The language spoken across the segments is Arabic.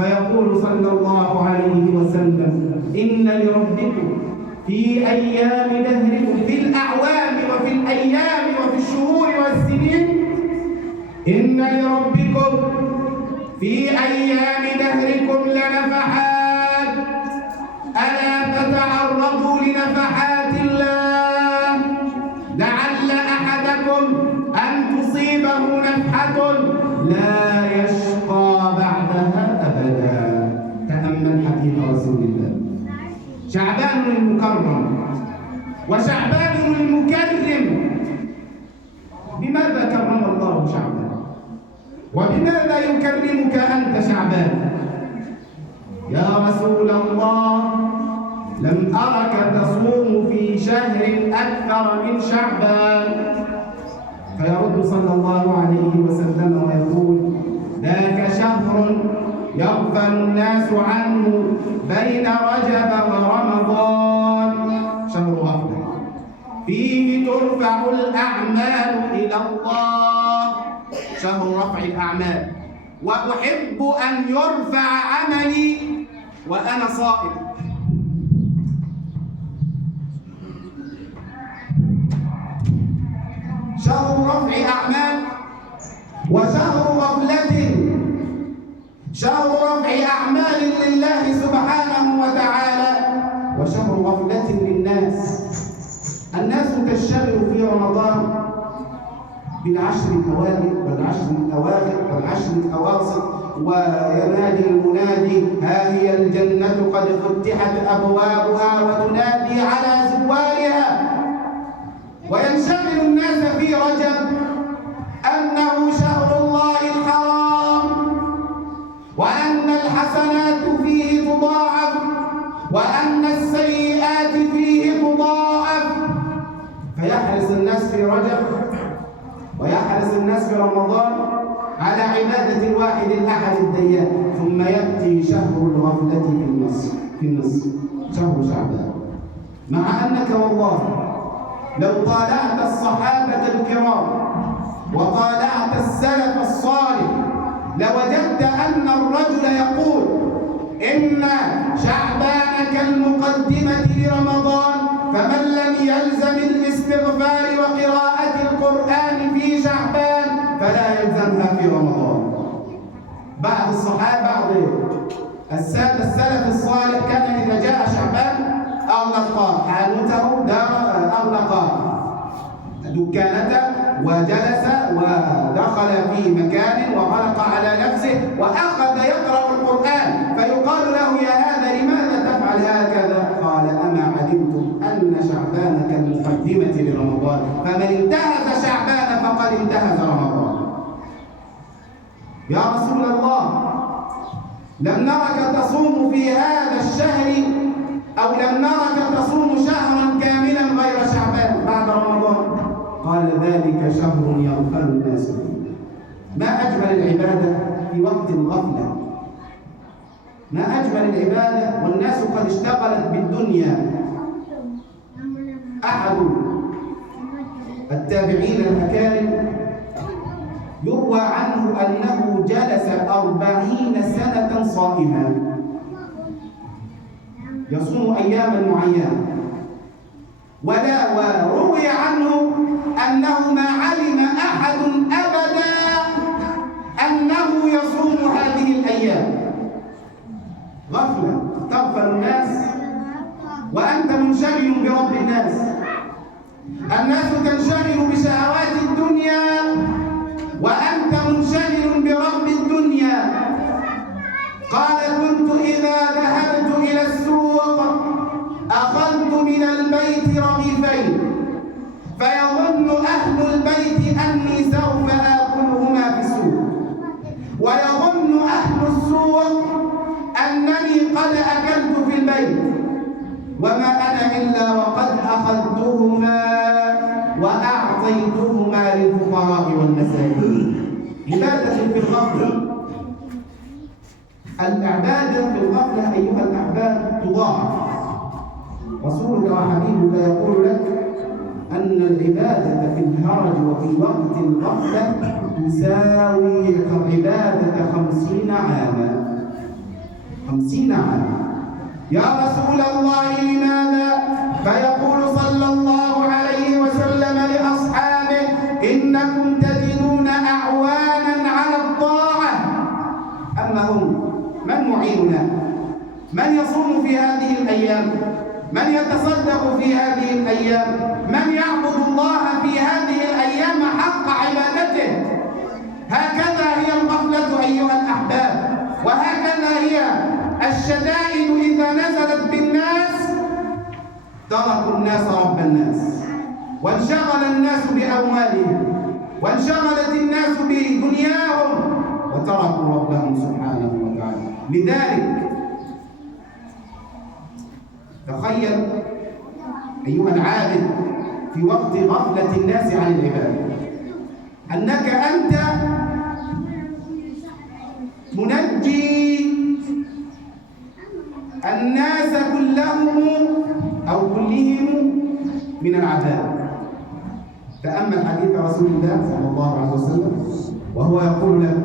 فيقول صلى الله عليه وسلم: إن لربكم في أيام دهركم، في الأعوام وفي الأيام وفي الشهور والسنين، إن لربكم في أيام دهركم لنفحات، ألا فتعرضوا لنفحات الله، لعل أحدكم أن تصيبه نفحة لا يشقى بعدها أبدا. تأمل حديث رسول الله. شعبان المكرم وشعبان المكرم. بماذا كرم الله شعبان؟ وبماذا يكرمك أنت شعبان؟ يا رسول الله، لم أرك تصوم في شهر أكثر من شعبان. فيرد صلى الله عليه وسلم ويقول: ذاك شهر يغفل الناس عنه بين رجب ورمضان، شهر غفلة فيه ترفع الأعمال إلى الله، شهر رفع الأعمال. وأحب أن يرفع عملي وأنا صائم. شهر رفع أعمال وشهر غفلة، شهر رفع أعمال لله سبحانه وتعالى وشهر غفلة للناس. الناس تشتغل في رمضان بالعشر الأوائل والعشر الأواخر والعشر الأواسط، وينادي المنادي: ها هي الجنة قد فتحت أبوابها، وتنادي على زوارها. وينشغل الناس في رجب أنه شهر الله الحرام، وأن الحسنات فيه تضاعف، وأن السيئات فيه تضاعف. فيحرص الناس في رجب ويحرص الناس في رمضان على عبادة الواحد الأحد الديان، ثم يأتي شهر الغفلة في النصف، شهر شعبان. مع أنك والله لو طالعت الصحابة الكرام وطالعت السلف الصالح لوجدت أن الرجل يقول: إن شعبان كالمقدمة لرمضان، فمن لم يلزم الاستغفار وقراءة القرآن في شعبان فلا يلزمها في رمضان. بعض الصحابة، بعض السلف الصالح كان إذا جاء شعبان أغلق حانوته، أغلق دكانته وجلس ودخل في مكان وغلق على نفسه وأخذ يقرأ القرآن، فيقال له: يا هذا لماذا تفعل هكذا؟ قال: أما علمتم أن شعبان كالمقدمة لرمضان، فمن انتهز شعبان فقد انتهز رمضان. يا رسول الله، لم نرك تصوم في هذا الشهر، أو لم نرك تصوم شهرا كاملا غير شعبان بعد رمضان. قال: ذلك شهر يغفل الناس فيه. ما أجمل العبادة في وقت الغفلة، ما أجمل العبادة والناس قد اشتغلت بالدنيا. أحد التابعين الأكارم يروى عنه أنه جلس 40 سنة صائما، يصوم أياما معينة، وروي عنه أنه ما علم أحد أبدا أنه يصوم هذه الأيام. غفلة، تغفل الناس وأنت منشغل برب الناس. الناس تنشغل بشهوات الدنيا وأنت منشغل برب الدنيا. قال: كنت إذا ذهبت إلى السوق أخذت من البيت رغيفين، فيظن أهل البيت أني سوف آكلهما في السوق، ويظن أهل السوق أنني قد أكلت في البيت، وما أنا إلا وقد أخذتهما وأعطيتهما للفقراء والمساكين. عبادة في الغفلة. العبادة في الغفلة أيها الأحباب تضاعف. رسولك وحبيبك يقول لك أن العبادة في الهرج وفي وقت الغفلة تساوي عبادة 50 عاما. 50 عاما. يا رسول الله لماذا؟ فيقول صلى الله عليه وسلم لأصحابه: إنكم تجدون أعوانا على الطاعة. أما هم، من معيننا؟ من يصوم في هذه الأيام؟ من يتصدق في هذه الأيام؟ من يعبد الله في هذه الأيام حق عبادته؟ هكذا هي الغفلة أيها الأحباب، وهكذا هي الشدائد إذا نزلت بالناس. تركوا الناس رب الناس، وانشغل الناس بأموالهم، وانشغلت الناس بدنياهم، وتركوا ربهم سبحانه وتعالى. لذلك تخيل أيها العابد في وقت غفلة الناس عن العبادة أنك أنت تنجي الناس كلهم أو كلهم من العذاب. تأمل حديث رسول الله صلى الله عليه وسلم وهو يقول لك: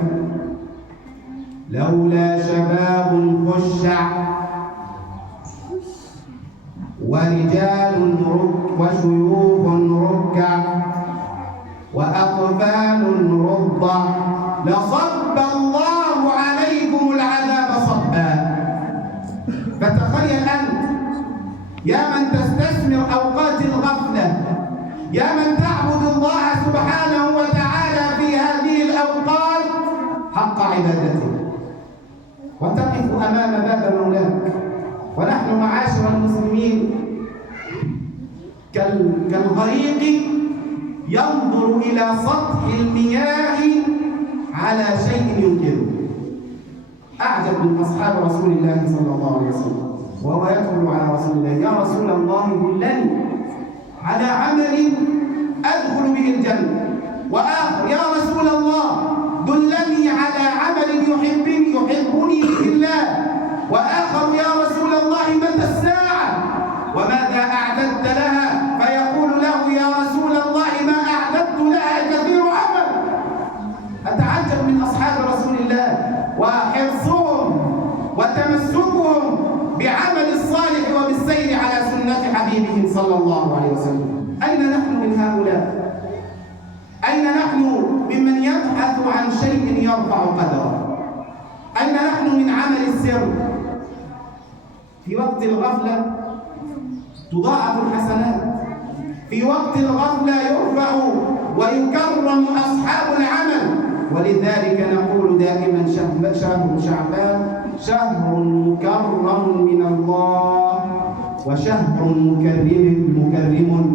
لولا شباب خشع ورجال وشيوخ ركع وأطفال رضع لصب الله عليكم العذاب صبا. فتخيل أنت يا من تستثمر أوقات الغفلة، يا من تعبد الله سبحانه وتعالى في هذه الأوقات حق عبادته، وتقف أمام باب مولاك، ونحن معاشر المسلمين كالغريق ينظر إلى سطح المياه على شيء ينكره. أعجب من أصحاب رسول الله صلى الله عليه وسلم وهو يدخل على رسول الله: يا رسول الله دلني على عمل أدخل به الجنة. وآخر: يا رسول الله دلني على عمل يحبني به الله. وآخر: يا رسول الله متى الساعة وماذا أعددت لها؟ فيقول له: يا رسول الله ما أعددت لها كثير عمل. أتعجب من أصحاب رسول الله وحرصهم وتمسكهم بعمل الصالح وبالسير على سنة حبيبهم صلى الله عليه وسلم. أين نحن من هؤلاء؟ أين نحن ممن يبحث عن شيء يرفع قدره؟ أين نحن من عمل السر؟ في وقت الغفلة تضاعف الحسنات، في وقت الغفلة يرفع ويكرم أصحاب العمل. ولذلك نقول دائما: شهر شعبان شهر مكرم من الله، وشهر مكرم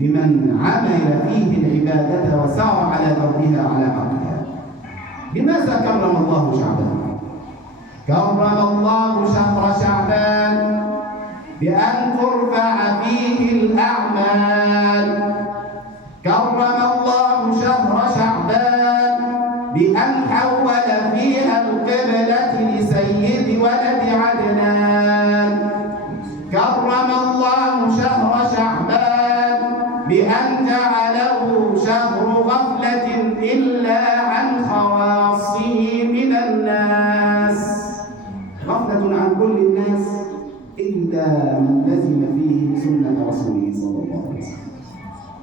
لمن عمل فيه العبادة وسار على دربها على حقها. لماذا كرم الله شعبان؟ كرم الله شهر شعبان بأن ترفع فيه الأعمال. كرم الله شهر شعبان بأن حول فيها القبلة لسيد ولد عدنان. كرم الله شهر شعبان بأن جعله شهر غفلة إلا عن خواصه من الناس. غفلة عن كل الناس إلا من لزم فيه سنة رسوله صلى الله عليه وسلم.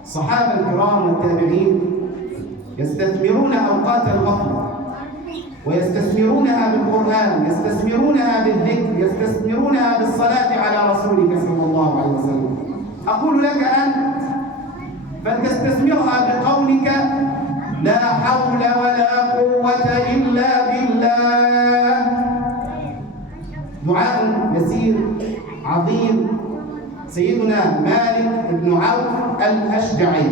الصحابة الكرام والتابعين يستثمرون أوقات الغفلة ويستثمرونها بالقرآن، يستثمرونها بالذكر، يستثمرونها بالصلاة على رسولك صلى الله عليه وسلم. أقول لك أنت فلتستثمرها بقولك: لا حول ولا قوة إلا بالله. دعاء يسير عظيم سيدنا مالك بن عوف الأشجعي.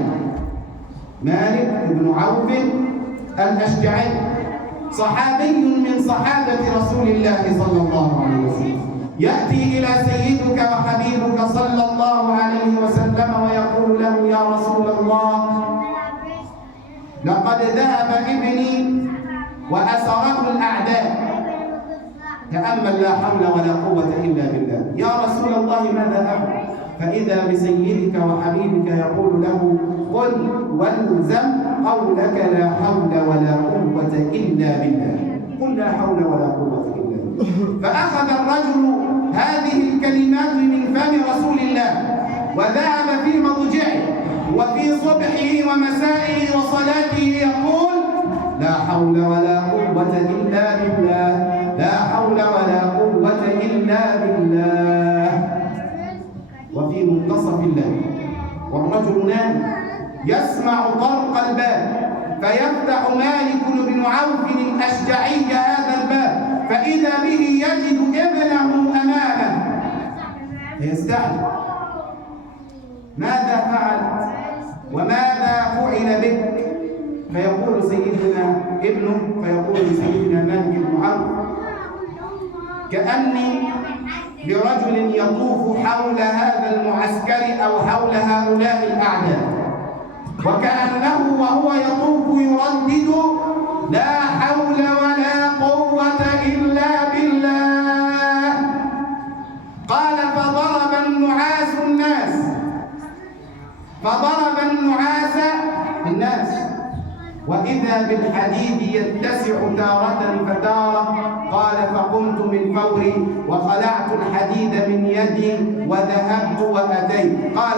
مالك بن عوف الأشجعي صحابي من صحابة رسول الله صلى الله عليه وسلم، يأتي إلى سيدك وحبيبك صلى الله عليه وسلم ويقول له: يا رسول الله لقد ذهب ابني وأسره الأعداء. تأمل: لا حول ولا قوة إلا بالله. يا رسول الله ماذا أفعل؟ فإذا بسيدك وحبيبك يقول له: قل والزم قولك لا حول ولا قوة إلا بالله. قل لا حول ولا قوة إلا بالله. فأخذ الرجل هذه الكلمات من فم رسول الله وذهب في مضجعه وفي صبحه ومسائه وصلاته يقول: لا حول ولا قوة إلا بالله، لا حول ولا قوة إلا بالله. وفي منتصف الليل والرجل نام يسمع طرق الباب، فيفتح مالك بن عوف الأشجعي هذا الباب فإذا به يجد ابنه أمامه فيستعجب: ماذا فعل وماذا فعل بك؟ فيقول سيدنا ابنه، فيقول سيدنا مالك بن عوف: كأني برجل يطوف حول هذا المعسكر أو حول هؤلاء الأعداء، وكأنه وهو يطوف يردد: لا حول ولا قوة إلا بالله. قال: فضرب النعاس الناس وإذا بالحديد يتسع تارة فتارة. قال: فقمت من فوري وخلعت الحديد من يدي وذهبت وأتيت. قال: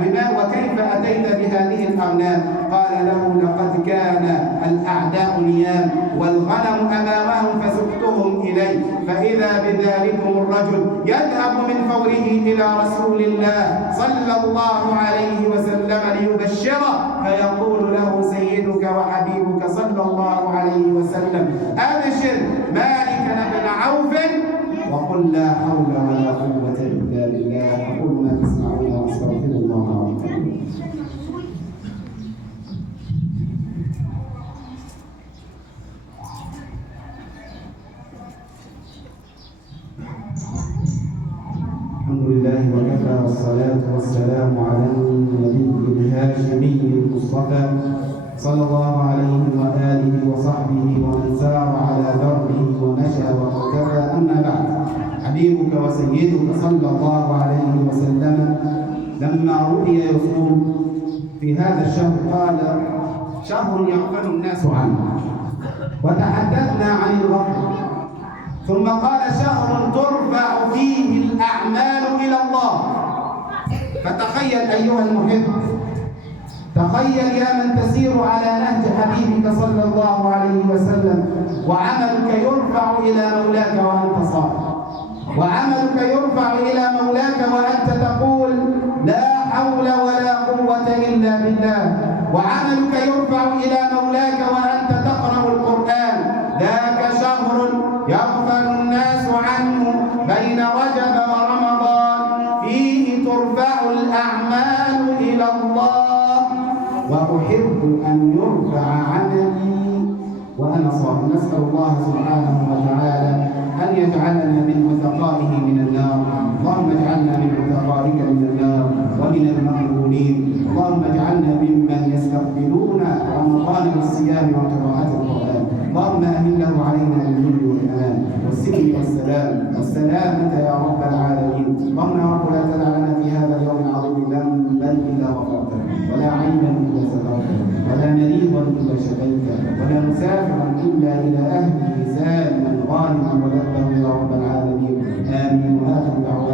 بما وكيف أتيت بهذه الأغنام؟ قال له: لقد كان الأعداء نيام والغنم أمامهم فسقتهم إليه. فإذا بذلكم الرجل يذهب من فوره إلى رسول الله صلى الله عليه وسلم ليبشره، فيقول له سيدك وحبيبك صلى الله عليه وسلم: أبشر مالك بن عوف وقل لا حول ولا قوة إلا بالله. أقول ما تسمعون وأستغفر الله العظيم. الحمد لله وكفى والصلاة والسلام على النبي الهاشمي المصطفى صلى الله عليه وآله وصحبه ومن سار على دربه ومشى وكفى. أما بعد، حبيبك وسيدك صلى الله عليه وسلم لما رؤي يصوم في هذا الشهر قال: شهر يغفل الناس عنه، وتحدثنا عن الغفل. ثم قال: شهر ترفع فيه الأعمال إلى الله. فتخيل أيها المحب، تخيل يا من تسير على نهج حبيبك صلى الله عليه وسلم وعملك يرفع إلى مولاك وأنت صائم، وعملك يرفع إلى مولاك وأنت تقول: لا حول ولا قوة إلا بالله، وعملك يرفع إلى مولاك وأنت تقرأ القرآن. ذاك شهر يغفل الناس عنه بين رجب ورمضان، فيه ترفع الأعمال إلى الله، وأحب أن يرفع عملي وأنا صائم. نسأل الله سبحانه وتعالى أن يجعلنا من عتقائه من النار. اللهم اجعلنا من عتقائك من النار ومن المقبولين. اللهم اجعلنا ممن يستقبلون رمضان بالصيام وقراءة القرآن. اللهم أهله علينا بالذل والأمان والسلم والسلام والسلامة يا رب العالمين. اللهم يا رب لا تدع لنا في هذا اليوم العظيم ذنبا إلا غفرته، ولا عيبا إلا سترته، ولا مريضا إلا شفيته، ولا مسافرا إلا إلى أهله سالما غانما ولده يا رب العالمين. آمين. وآخر دعوانا